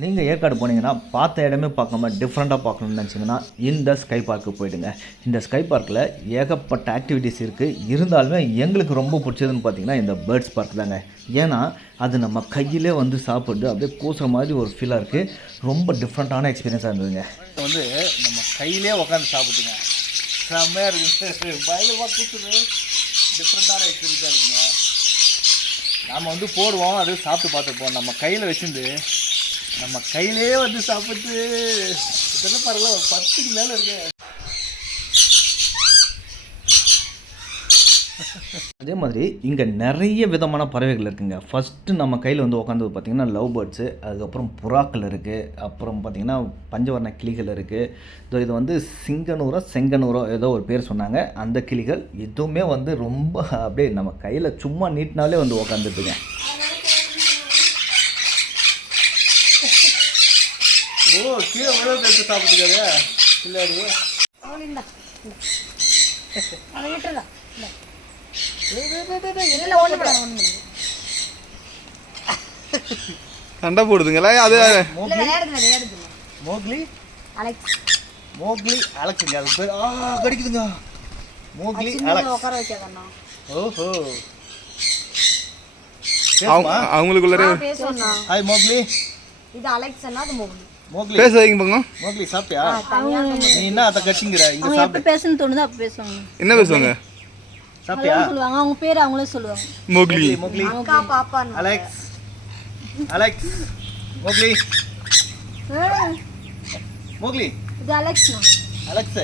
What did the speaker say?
நீங்கள் ஏற்காடு போனீங்கன்னா பார்த்த இடமே பார்க்காம டிஃப்ரெண்ட்டாக பார்க்கணும்னு நினச்சிங்கன்னா இந்த ஸ்கை பார்க்கு போயிடுங்க. இந்த ஸ்கை பார்க்கில் ஏகப்பட்ட ஆக்டிவிட்டீஸ் இருக்குது இருந்தாலுமே எங்களுக்கு ரொம்ப பிடிச்சதுன்னு பார்த்தீங்கன்னா இந்த பேர்ட்ஸ் பார்க் தாங்க. ஏன்னா அது நம்ம கையிலே வந்து சாப்பிட்டு அப்படியே கூசுற மாதிரி ஒரு ஃபீலாக இருக்குது ரொம்ப டிஃப்ரெண்ட்டான எக்ஸ்பீரியன்ஸாக இருந்ததுங்க. வந்து நம்ம கையிலே உட்காந்து சாப்பிட்டுங்க. செம்மையாக இருக்குது பயங்கரமாக கூத்துது டிஃப்ரெண்ட்டான எக்ஸ்பீரியன்ஸாக இருக்குங்க. நாம் வந்து போடுவோம். அது சாப்பிட்டு பார்த்துருப்போம் நம்ம கையில் வச்சுருந்து நம்ம கையிலே வந்து சாப்பிட்டு இதெல்லாம் பாருங்களா ஒரு பத்துக்கு மேலே இருக்கு அதே மாதிரி இங்கே நிறைய விதமான பறவைகள் இருக்குங்க. ஃபஸ்ட்டு நம்ம கையில் வந்து உட்காந்து பார்த்தீங்கன்னா லவ் பேர்ட்ஸு அதுக்கப்புறம் புறாக்கள் இருக்குது அப்புறம் பார்த்திங்கன்னா பஞ்சவர்ண கிளிகள் இருக்குது இதோ இது வந்து சிங்கனூரோ செங்கனூரோ ஏதோ ஒரு பேர் சொன்னாங்க. அந்த கிளிகள் எதுவுமே வந்து ரொம்ப அப்படியே நம்ம கையில் சும்மா நீட்டினாலே வந்து உட்காந்துட்டுங்க ஓ கீழே விழுந்து எடுத்து சாப்பிட்டுக்காரு இல்லை சண்டை போடுதுங்களா அது மோக்லி? அலெக்ஸ் மோக்லி அலெக்ஸுங்க அது பேர். ஆ கடிக்குதுங்க. மோக்லி அலெக்ஸ் உட்கார வைக்காதண்ணா ஓஹோ. அவங்களுக்குள்ளே ஹாய் மோக்லி. இது அலெக்ஸ்னா அது மோகன் மோக்லி. பேச வைங்க பாங்க மோக்லி சாப்பிட்டியா? நீ என்ன அதை கட்சிங்கிற இங்க சாப்பிடு எப்போ பேசணும்னு தோணுதோ அப்போ பேசுவாங்க. என்ன பேசுவாங்க? சாப்பிட்டியா? சொல்லுவாங்க. அவங்க பேர் அவங்களே சொல்லுவாங்க. மோக்லி. மோக்லி அக்கா பாப்பான்னு. அலெக்ஸ். அலெக்ஸ். மோக்லி. மோக்லி. இது அலெக்ஸ்ண்ணா அலெக்ஸ்.